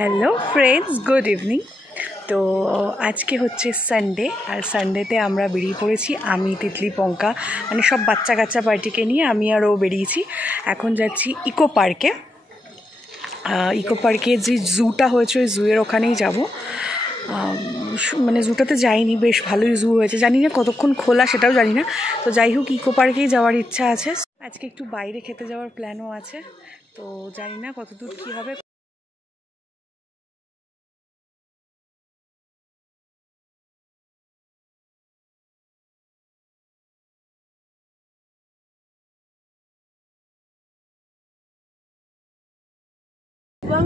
Hello friends, good evening. তো আজকে হচ্ছে সানডে, আর সানডেতে আমরা বেরিয়ে পড়েছি, আমি তিতলি পঙ্কা মানে সব বাচ্চা কাচ্চা পার্টিকে নিয়ে আমি আর ও বেরিয়েছি। এখন যাচ্ছি ইকো পার্কে। ইকো পার্কে যে জুটা হয়েছে ওই জুয়ের ওখানেই যাব। মানে জুটাতে যাইনি, বেশ ভালোই জু হয়েছে, জানি না কতক্ষণ খোলা সেটাও জানি না। তো যাই হোক, ইকো পার্কেই যাওয়ার ইচ্ছা আছে। আজকে একটু বাইরে খেতে যাওয়ার প্ল্যানও আছে, তো জানি না কতদূর কী হবে।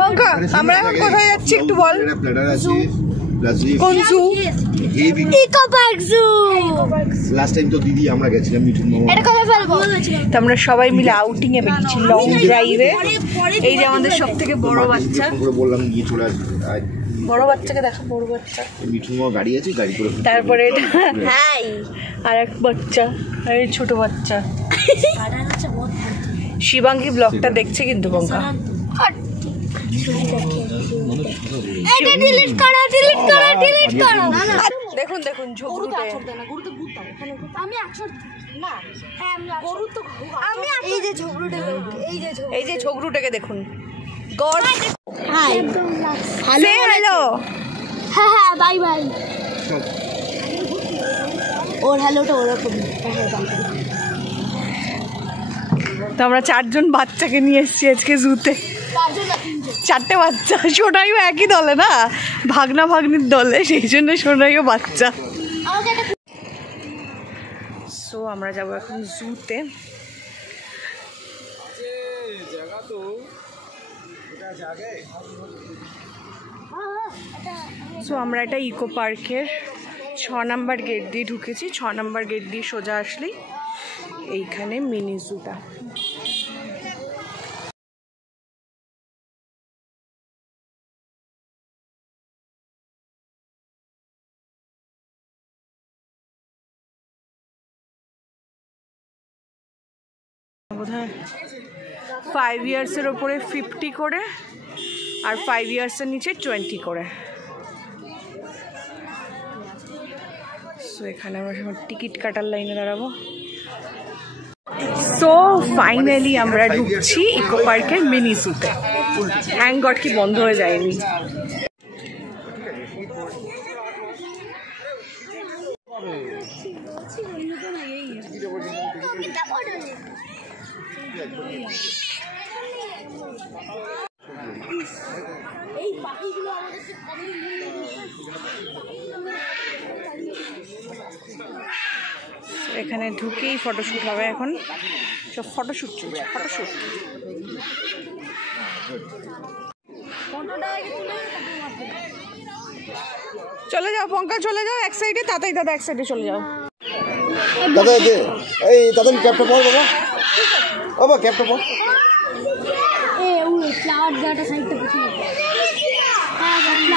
পঙ্কা, আমরা এখন কোথায় যাচ্ছি একটু বল। কোন জু? ইকো পার্ক জু। লাস্ট টাইম তো দিদি আমরা গেছিলাম মিঠুন মামা। এটা কোথায় ফেলবো? তো আমরা সবাই মিলে আউটিং এ বেরিয়েছি, লং ড্রাইভে। এই যে আমাদের সবথেকে বড় বাচ্চা, বললাম গিয়ে চলে আসবে। বড় বাচ্চাকে দেখা, বড় বাচ্চা। মিঠুন মামা গাড়ি আছে, গাড়ি করে তারপরে আর এক বাচ্চা, আর এই ছোট বাচ্চা। শিবাঙ্গী ব্লগটা দেখছে কিন্তু পঙ্কা। দেখুন দেখুন ঝগড়ুটে, এই যে ঝগড়ুটাকে দেখুন। হ্যালো, হ্যাঁ বাই বাই। ওর হ্যালোটা ওরকম। তো আমরা 4 জন বাচ্চাকে নিয়ে এসেছি আজকে জুতে। 4টে বাচ্চা, সোনাইও একই দলে না, ভাগনা ভাগ্নির দলে, সেই জন্য সোনাইও বাচ্চা। সো আমরা যাবো এখন জুতে। সো আমরা এটা ইকো পার্কের 6 নাম্বার গেট দিয়ে ঢুকেছি। 6 নাম্বার গেট দিয়ে সোজা আসলেই এইখানে মিনি জুটা। বোধহয় 5 ইয়ার্সের ওপরে 50 করে, আর 5 ইয়ার্সের নিচে 20 করে। সো এখানে আমরা সব টিকিট কাটার লাইনে দাঁড়াবো। সো ফাইনালি আমরা ঢুকছি ইকো পার্কের মিনি জুতে। থ্যাংক গড কি বন্ধ হয়ে যায়নি। এখানে ঢুকেই ফটোশ্যুট হবে। এখন সব ফটোশ্যুট চলছে, ফটোশ্যুট। চলে যাও পঙ্কা, চলে যাও এক সাইডে, তাতাই দাদা এক সাইডে চলে যাও। দাদা এই দাদা ক্যাপটা পর বাবা, বাবা ক্যাপটা পর।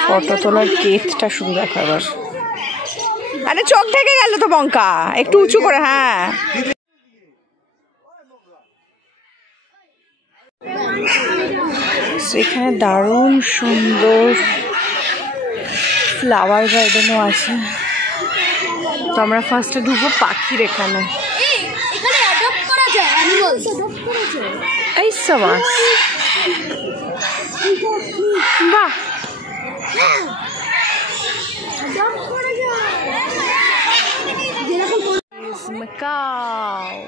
ফটো তোলার গেটটা শুরু দেখো এবার। আরে চোখ ঢেকে গেল তো পঙ্কা, একটু উঁচু করে। হ্যাঁ, এখানে দারুণ সুন্দর ফ্লাওয়ার গার্ডেনও আছে। তো আমরা ফার্স্টে ঢুকবো পাখির এখানে। এই সবাস, বাহ, Macau.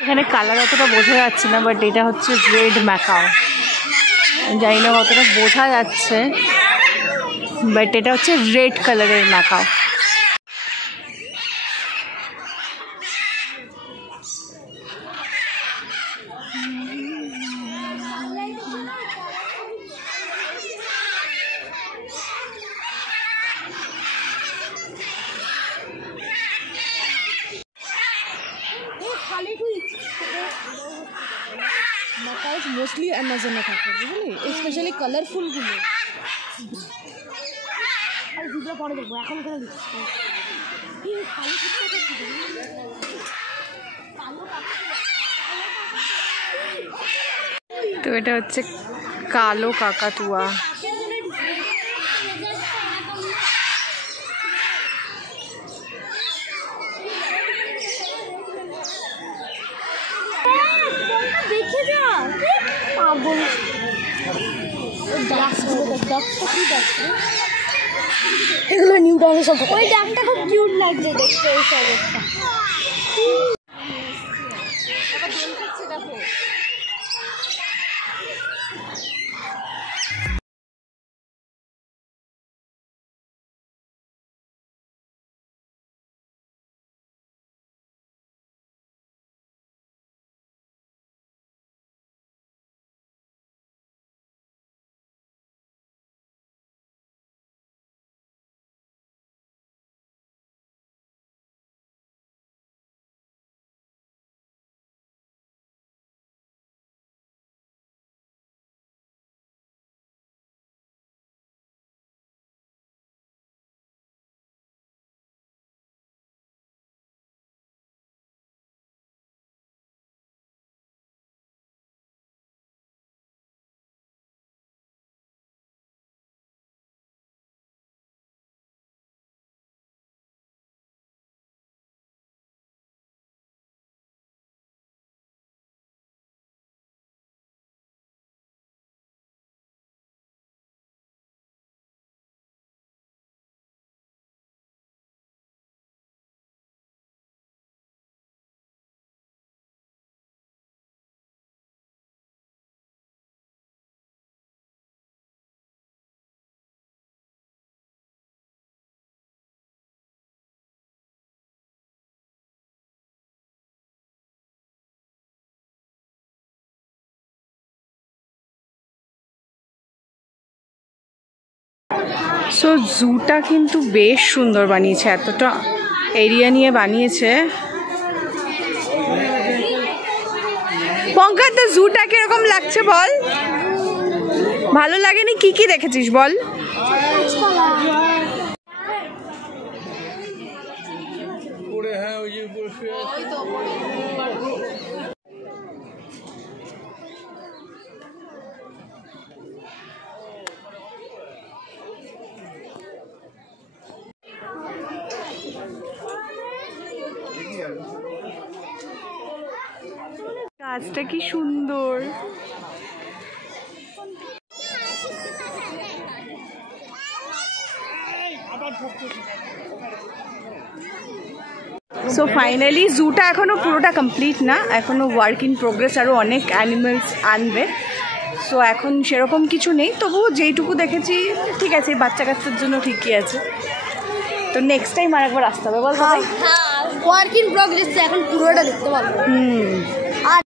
এখানে কালার অতটা বোঝা যাচ্ছে না, বাট এটা হচ্ছে রেড ম্যাকাও। জানি না কতটা বোঝা যাচ্ছে, বাট এটা হচ্ছে রেড কালারের ম্যাকাও। মোস্টলি অ্যামাজনে থাকে, বুঝলি, স্পেশালি কালারফুলগুলো। আর ভিডিও পরে দেখবো, এখন কেন দিচ্ছি। তো এটা হচ্ছে কালো কাকাতুয়া। এগুলো নিউ টাউনে সব ওই ডাকটা খুব কিউট লাগছে দেখতে ওই সাইডটা। সো জুটা কিন্তু বেশ সুন্দর বানিয়েছে, এতটা এরিয়া নিয়ে বানিয়েছে। পঙ্কা, তো জুটা কিরকম লাগছে বল? ভালো লাগেনি? কি কি দেখেছিস বল? গাছটা কি সুন্দর। সো ফাইনালি জুটা এখনো পুরোটা কমপ্লিট না, এখনো ওয়ার্ক ইন প্রোগ্রেস, আরও অনেক অ্যানিমেলস আনবে। সো এখন সেরকম কিছু নেই, তবুও যেইটুকু দেখেছি ঠিক আছে, বাচ্চা কাচ্চার জন্য ঠিকই আছে। তো নেক্সট টাইম আর একবার আসতে হবে, বল? ওয়ার্ক ইন প্রোগ্রেস, এখন পুরোটা দেখতে পারবো। আর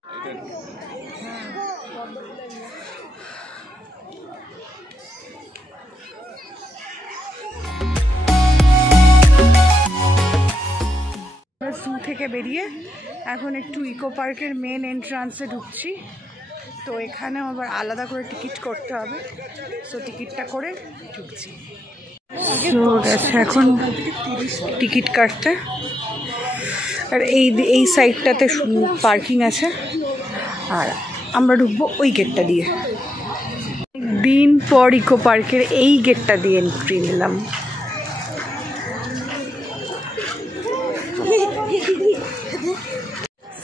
জু থেকে বেরিয়ে এখন একটু ইকো পার্কের মেন এন্ট্রান্সে ঢুকছি। তো এখানেও আবার আলাদা করে টিকিট করতে হবে, সো টিকিটটা করে ঢুকছি। এখন টিকিট কাটতে, আর এই সাইডটাতে পার্কিং আছে, আর আমরা ঢুকবো ওই গেটটা দিয়ে। দিন পর ইকো পার্কের এই গেটটা দিয়ে এন্ট্রি নিলাম।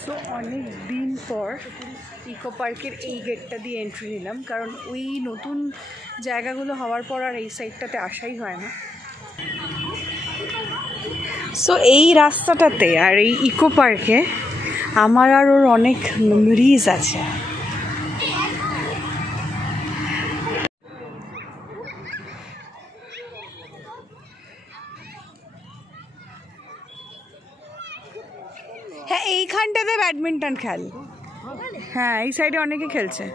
সো অনেক দিন পর ইকো পার্কের এই গেটটা দিয়ে এন্ট্রি নিলাম, কারণ ওই নতুন জায়গাগুলো হওয়ার পর আর এই সাইডটাতে আসাই হয় না। সো এই রাস্তাটাতে আর এই ইকো পার্কে আমার আর ওর অনেক মেমোরিজ আছে। হ্যাঁ, এইখানটাতে ব্যাডমিন্টন খেল। হ্যাঁ, এই সাইডে অনেকে খেলছে।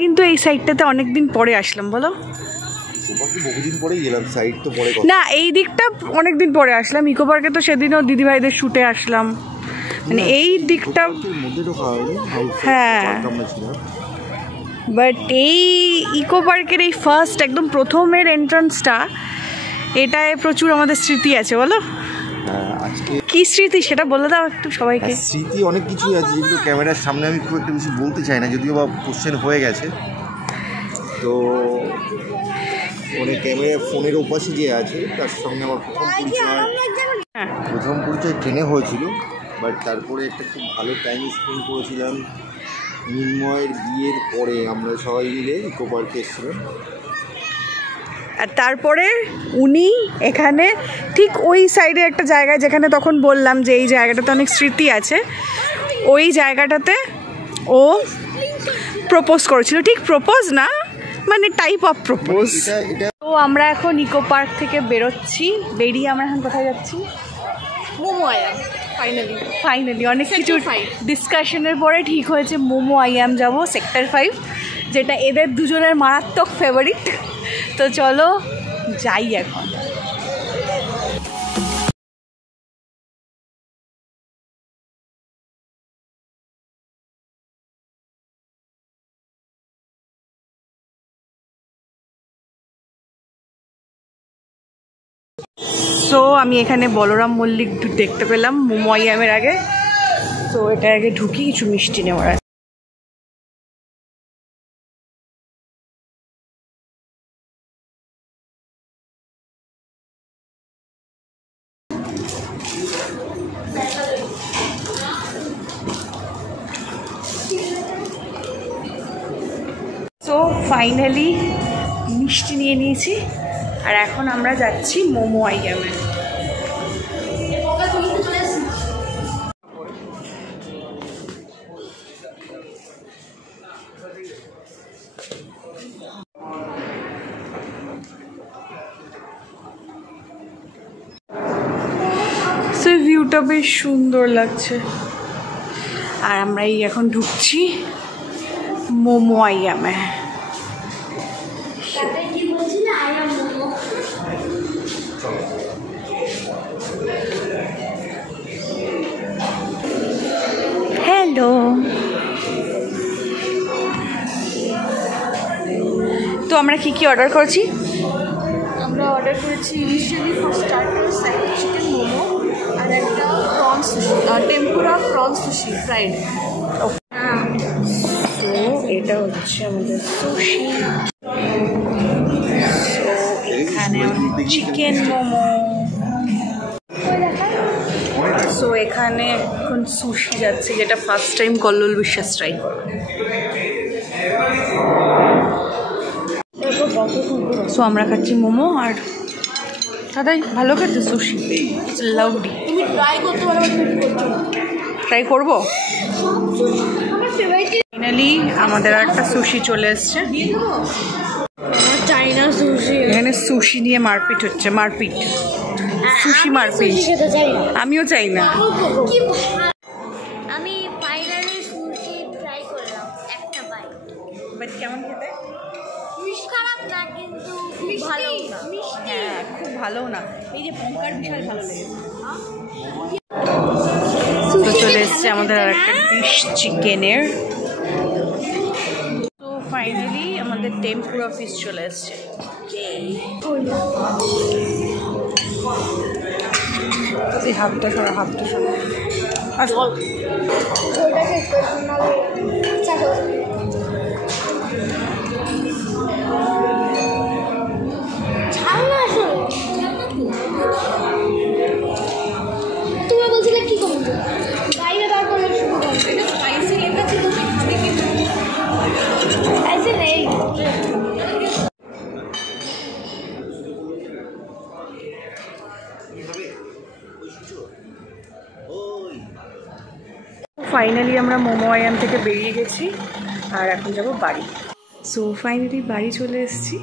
কিন্তু এই সাইডটাতে অনেকদিন পরে আসলাম, বলো? বহুদিন পরেই গেলাম, সাইড তো পরে। না, এই দিকটা অনেকদিন পরে আসলাম। ইকো পার্কে তো সেদিনও দিদিভাইদের শুটে আসলাম, মানে এই দিকটা। হ্যাঁ, বাট এই ইকো পার্কের এই ফার্স্ট একদম প্রথমের এন্ট্রান্সটা, এটায় প্রচুর আমাদের স্মৃতি আছে। বলো আজকে কি স্মৃতি সেটা বলে দাও একটু সবাইকে। স্মৃতি অনেক কিছুই আছে, যেগুলো ক্যামেরার সামনে আমি খুব একটা বেশি বলতে চাই না, যদিও বা কোশ্চেন হয়ে গেছে। তো মানে ক্যামেরা ফোনের ওপাশে যে আছে তার সঙ্গে আমার প্রথম পরিচয় ট্রেনে হয়েছিল। বাট তারপরে একটা খুব ভালো টাইম স্পেন্ড করেছিলাম মিন্ময়ের বিয়ের পরে। আমরা সবাই মিলে ইকো পার্কে এসেছিলাম। আর তারপরে উনি এখানে ঠিক ওই সাইডে একটা জায়গায়, যেখানে তখন বললাম যে এই জায়গাটাতে অনেক স্মৃতি আছে, ওই জায়গাটাতে ও প্রপোজ করেছিল। ঠিক প্রপোজ না, মানে টাইপ অফ প্রপোজ। তো আমরা এখন ইকো পার্ক থেকে বেরোচ্ছি। বেরিয়ে আমরা এখন কোথায় যাচ্ছি? মোমো আয়াম ফাইনালি অনেক কিছু ডিসকাশনের পরে ঠিক হয়েছে মোমো আইয়াম যাব, সেক্টর 5, যেটা এদের দুজনের মারাত্মক ফেভারিট। তো চলো যাই এখন। সো আমি এখানে বলরাম মল্লিক দেখতে পেলাম মোমো আইয়ামের আগে। তো এটা আগে ঢুকি, কিছু মিষ্টি নেওয়ার আছে। সো ফাইনালি মিষ্টি নিয়ে নিয়েছি, আর এখন আমরা যাচ্ছি মোমো আইয়ামে। সো ভিউটা বেশ সুন্দর লাগছে। আর আমরা এই এখন ঢুকছি মোমো আইয়ামে। হ্যালো, তো আমরা কি কি অর্ডার করেছি? আমরা অর্ডার করেছি initially for starter side chicken momo আর একটা prawn sushi, tempura prawn sushi fried. তো এটা হচ্ছে আমাদের সুশি। এখানে চিকেন মোমো। সো এখানে এখন সুশি যাচ্ছে, যেটা ফার্স্ট টাইম কল্লোল বিশ্বাস ট্রাই করবে। সো আমরা খাচ্ছি মোমো, আর দাদাই ভালো খেতে সুশি, লাউডি। তুমি ট্রাই করতে পারো, ট্রাই করবো। আমার ফেভারিট ফাইনালি আমাদের একটা সুশি চলে এসছে। চাইনা সুশি। এখানে সুশি নিয়ে মারপিট হচ্ছে, মারপিট, সুশি মারপিট। খেতে চাই না, আমিও চাই না। আমি ফাইনালি সুশি ট্রাই করলাম একটা বাইট। বাট কেমন খেতে? খারাপ না, কিন্তু ভালো না। হ্যাঁ, খুব ভালো না। এই যে পঙ্কার বিশাল ভালো লেগেছে। তো চলে এসছে আমাদের আর একটা ডিশ চিকেনের। তো ফাইনালি আমাদের টেম্পুরা ফিশ চলে এসছে। হাফটা সরা, হাফটা সরা। তুমি বলছিলে কি করবো বাইরে বার করলে শুরু করবো। স্পাইসি লেখা ছিল, স্পাইসি নেই। ফাইনালি আমরা মোমো আইয়াম থেকে বেরিয়ে গেছি, আর এখন যাব বাড়ি। সো ফাইনালি বাড়ি চলে এসেছি।